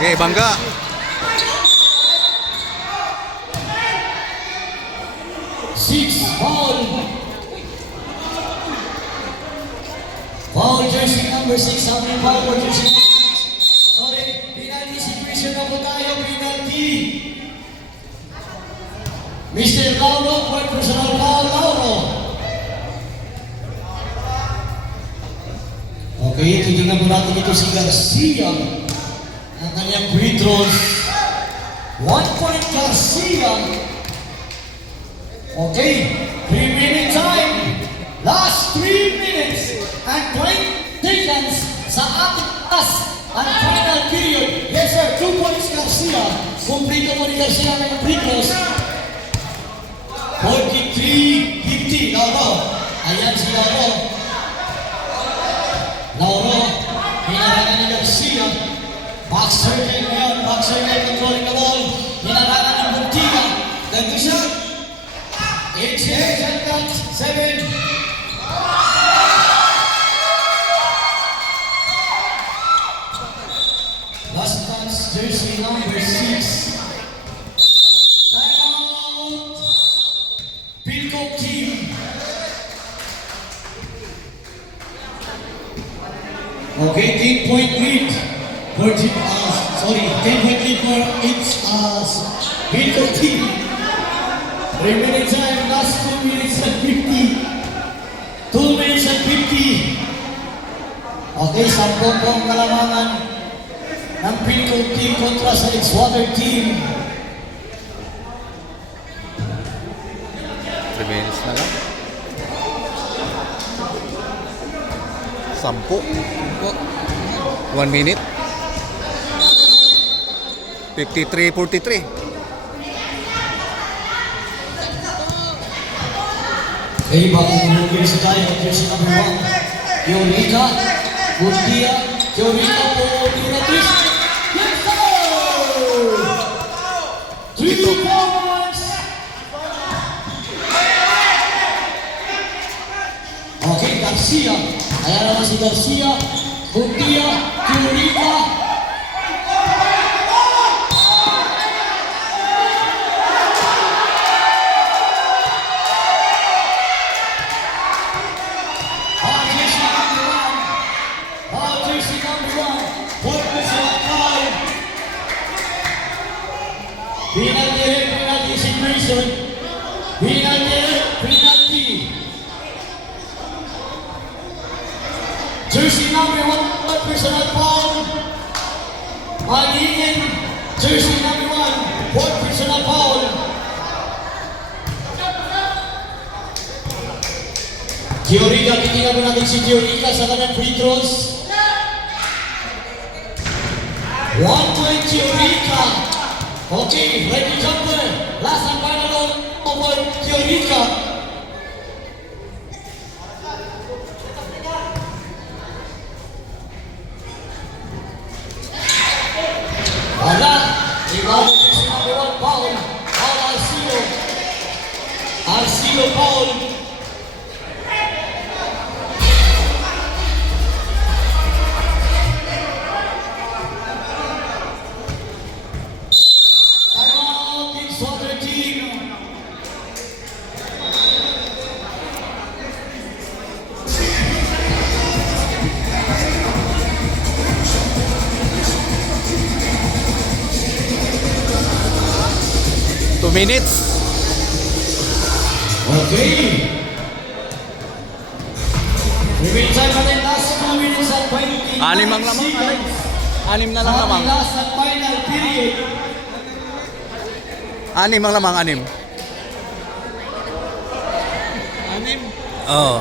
Okay, bangga. Six, foul. Foul jersey number 6, something foul for jersey number 6. Sorry, penalty situation na po tayo, penalty. Mr. Lauro, for personal foul, Lauro. Okay, titignan po natin ito si Garcia. Ang kanyang free throws. 1 point Garcia. Okay, 3-minute time. Last 3 minutes and 20 seconds sa ating last and final period. Yes sir, 2 points Garcia. Kumplito mo ni Garcia ng free throws. 43-50, Lauro. Ayan si Lauro. Lauro, hinarangan ni Garcia. Back circle ngayon, back circle, controlling the ball. Hinarangan ni Montiga. Ganto shot. It's here, shot 7. Last touch, jersey number 6. Timeout. Philcock team. Okay, 10-point lead for 10-point lead for each Philcock team. 3-minute time, last 2 minutes and 50. 2 minutes and 50. Okay, 10 pong kalamangan ng Philcock team kontra sa Edgewater team. 3 minutes na lang. 10. 1 minute. 53-43. Okay, bago lumugin sa tayo, jersey number 1. Kiorika, Butia, Kiorika po, Tira Twist. Yes, sir! 3 points! Okay, Garcia. Ayan naman si Garcia, Butia, Kiorika. Penalty situation. Penalty. Jersey number 1, personal foul. Maningin, jersey number 1, personal foul. Kiorika, titingnan mo natin si Kiorika sa kanyang free throws. 1 point Kiorika. Okay, ready jumper. Last and final over Kiorika. Wala. Ibabaw si number 1 foul. Foul Arcilo. Arcilo foul. Minutes. Okay. Remain time natin last 2 minutes at 20. 6 ang lamang. 6 na lang lamang. Last at final period. 6 ang lamang, 6. 6? Oo.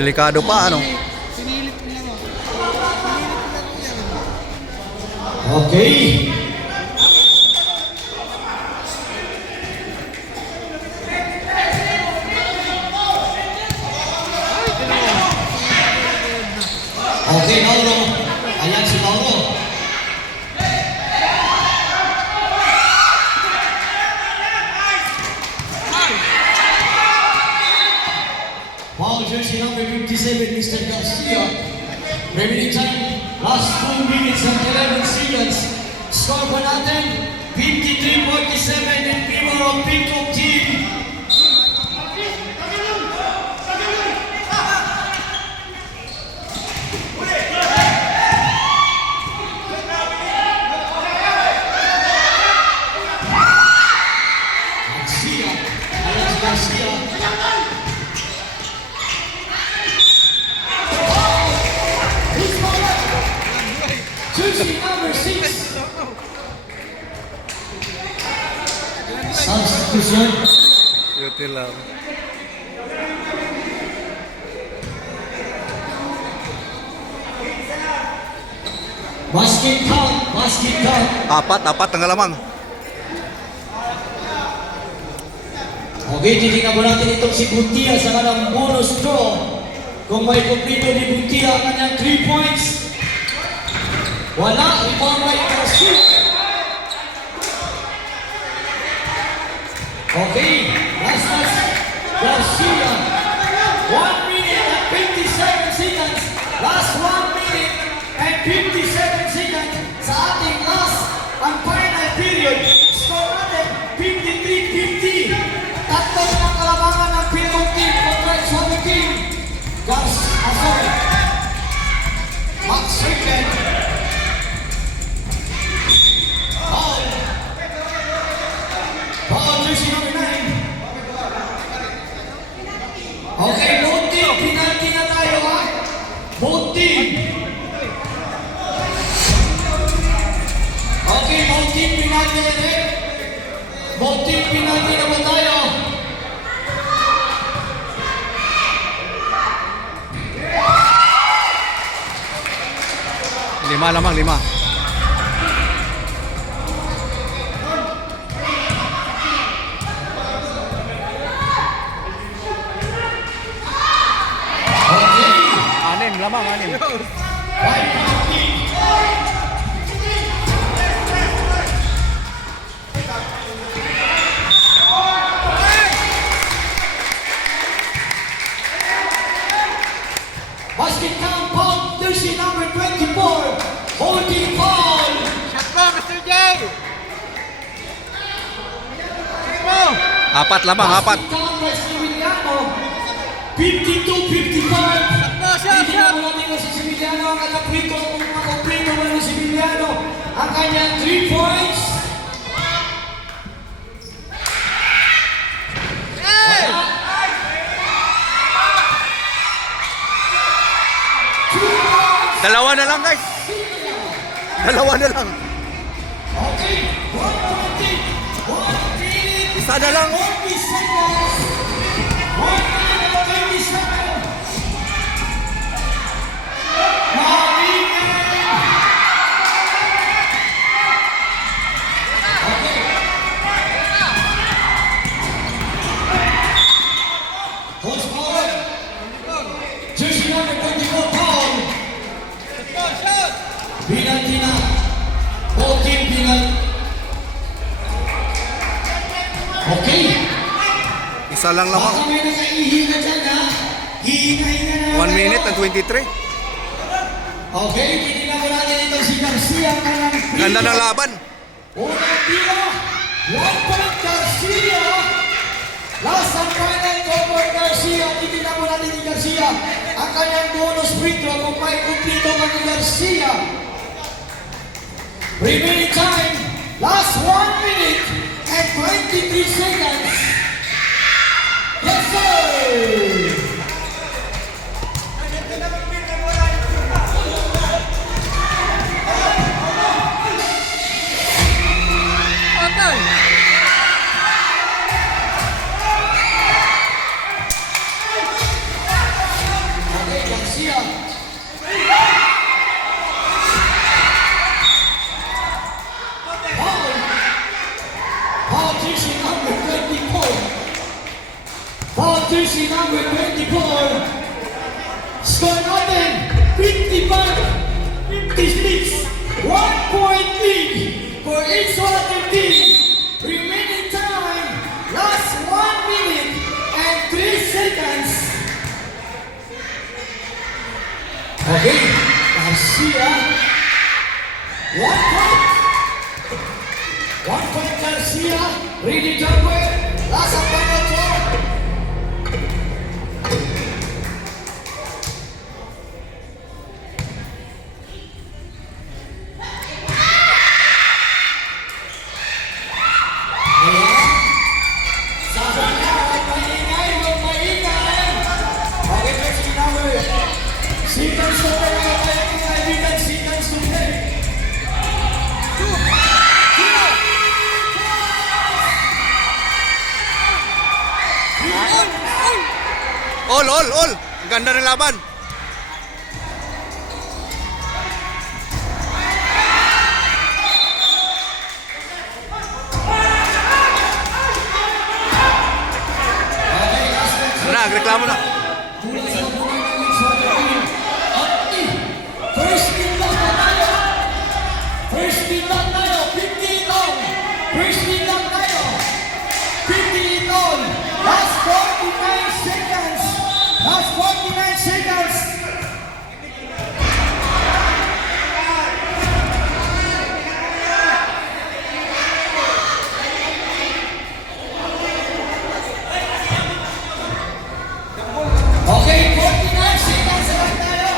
Delikado pa, ano? Pinilit ko lang ako. Okay. Okay, Lauro. Ayan si Lauro. Foul jersey number 57, Mr. Garcia. Remaining time, Last 2 minutes and 11 seconds. Score pa natin, 53-47 in favor of Peacock team. Garcia, Alex Garcia. Who's ball? Jersey number 6. Substitution. Yuti lang. Basket count, basket count. Apat ang lamang. Okay, titignan po natin itong si Buntia sa kanang bonus draw. Kung may kumplito ni Buntia ang kanyang 3 points. Wala, rebound by Garcia. Okay, last Garcia. 1 minute and 57 seconds. Last 1 minute and 57 seconds sa ating last and final period. Score natin 53-50. Tatlong ng kalamangan ng Peacock team kontra yung Swami team. Sorry. Max Strickland. Paul, jersey number 9. Okay, both team, penalty na tayo ha. Both team. Okay, both team, penalty na rin. Both team, penalty na ba tayo? Lima lamang, lima. Okay. Anim lamang, anim. Right penalty. Basket count, Paul, jersey number 24, holding Paul. Shot mo, Mr. J! Shot mo! Apat lamang, apat. Basket count by Similiano, 52-55. Hindi na mo natin si Similiano ang kataprito kung makomplito mo ni Similiano ang kanyang 3 points. Hey! Wala. 2 points. Dalawa na lang, guys. Dalawa na lang. Okay, 120, 1 minute, Isa na lang. 40 seconds. 1 minute and 30 seconds. Maringay. Okay. Hold forward. Jersey number 24, Paul. Shot! Penalty na. Both team penalty. Okay. Isa lang lamang. Baka may nakaihinga dyan ha. Hihinga-hinga na. 1 minute and 23. Okay, titignan mo natin ito si Garcia. Ganda ng laban. Unang tira. 1 point Garcia. Last and final goal for Garcia. Titignan mo natin ni Garcia. Ang kanyang bonus free throw kung may kumplito ka ni Garcia. Remaining time. Last 1 minute and 23 seconds. Yes, sir! Patay! Okay, Garcia. Paul jersey number 24. Paul jersey number 24. Score natin 55-56. 1 point lead for each other team. Remaining time, last 1 minute and 3 seconds. Okay, Garcia. 1 point. 1 point Garcia. Ready jumper. Last and final throw. Ayan. Sabi niya, huwag maingay. Okay, first number. Seconds to the right, seconds to the All. Ang ganda ng laban. Nagreklamo na. First team lang tayo. First team lang tayo. 15 on. First team lang tayo. 15 on. Last 49 seconds. Last 49 seconds. Okay, 49 seconds lang tayo.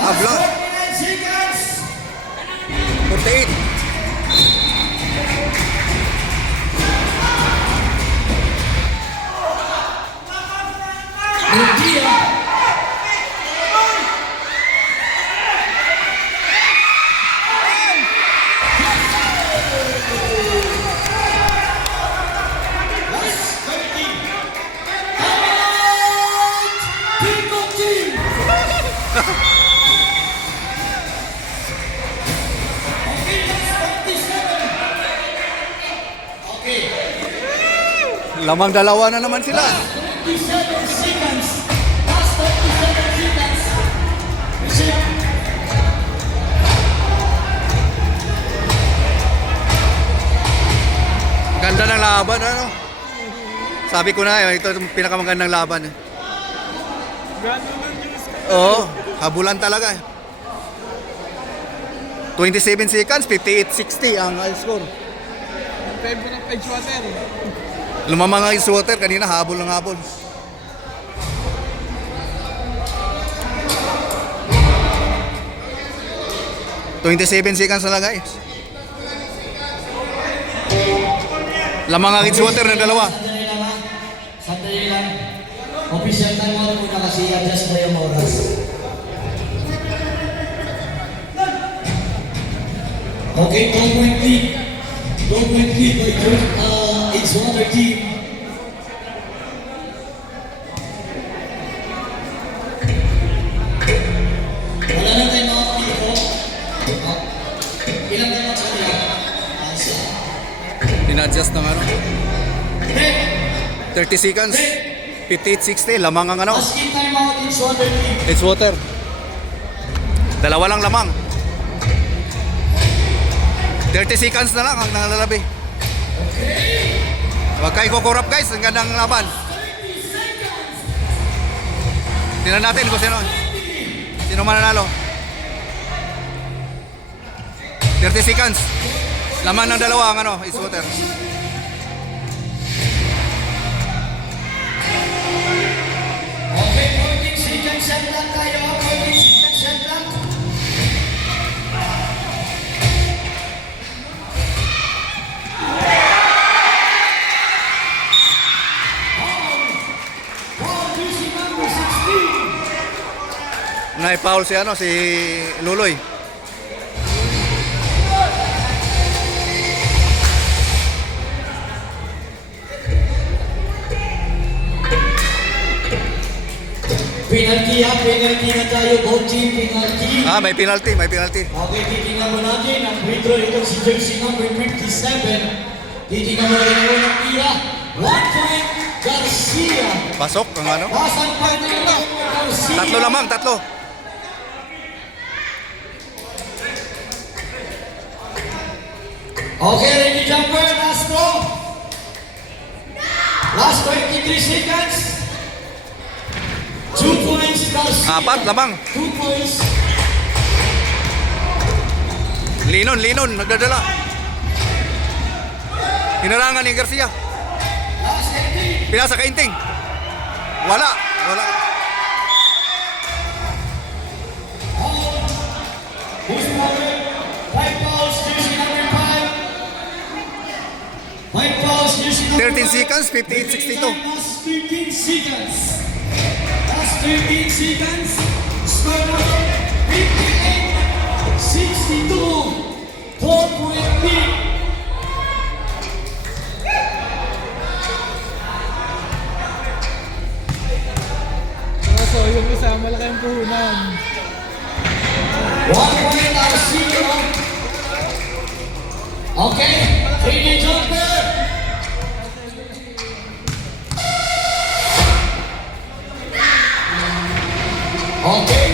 Last Habla. 49 seconds. 48. India. Last 30. Out! Pinto team. Okay, last 27. Okay. Lamang dalawa na naman sila. 27 seconds. Last 27 seconds. Receive. Ganda ng laban, ano? Sabi ko na, ito yung pinakamagandang laban. Oo, habulan talaga. 27 seconds, 58-60 ang high score. Pwede ng Edgewater. Lumamang ang Edgewater, kanina habol ng habol. ...27 seconds na lang, guys. Lamang ang Edgewater ng dalawa. Sandali lang ha. Sandali lang. Official time out muna kasi adjust na yung oras. Okay, 2-point lead. 2-point lead by Edgewater team. Wala na tayo mga pito. Ilang tayo sa kanila? Isa. In-adjust ng ano, Break! 30 seconds. 58-60, lamang ang ano, Basket time out Edgewater team. Edgewater. Dalawa lang lamang. 30 seconds na lang ang nalalabi. Huwag kayo kukurap, guys. Ang gandang laban. Tingnan natin kung sino mananalo. 30 seconds. Laman ng dalawa ang ano, Edgewater. Okay, 14 seconds shot lang tayo. 14 seconds shot lang. Foul, jersey number 16. Nai-foul si ano, si Luloy. Penalty ha, penalty na tayo. Both team penalty. May penalty, may penalty. Okay, titingnan mo natin ang free throw ito si jersey number 57. Titingnan mo natin ang unang tira. 1 point, Garcia. Pasok ang ano. Pasang pa rin ang Garcia. Tatlo lamang, tatlo. Okay, ready jumper, last throw. Last 23 seconds. 2 points, Garcia. Apat lamang. 2 points. Linon, nagdadala. Hinarangan ni Garcia. Pinasa Kainting. Wala. Who's wanted? 5 fouls, jersey number 5. 5 fouls, jersey number 13 5. seconds, 58-62. Last 13 seconds. Last 13 seconds. Score number 58-62. 4-point lead. So, yung isa, malaki ang puhunan. 1 point out zero. Okay, Hayden Jumper. Okay.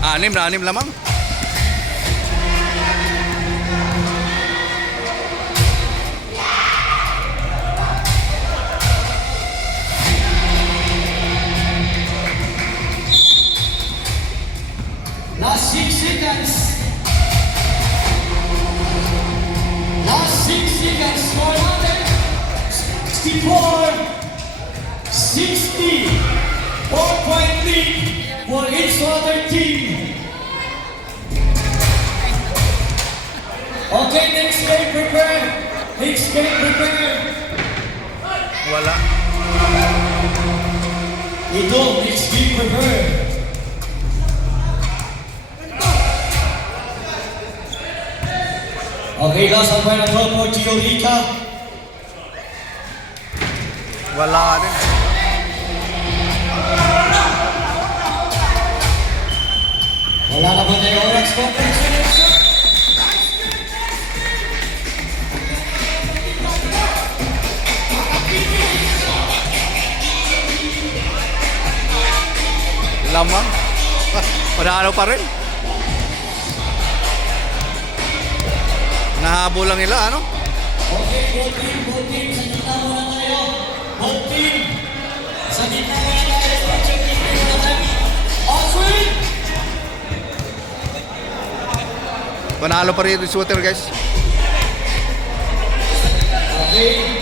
Anim lamang. Last 6 seconds. Last 6 seconds. Score natin. 64-60. 4-point lead for Edgewater team. Okay, next game prepare. Next game prepare. Wala. Ito, next game prepare. Okay, last ang final call for Gio Rica. Wala din. Wala na ba tayo oras conference? Lamang. Panalo pa rin. Nahabol lang nila, ano? Okay, both team, sa gitna muna tayo. Both team, sa gitna muna tayo. Check team muna tayo. Oswin! Panalo pa rin yung shooter, guys. Okay.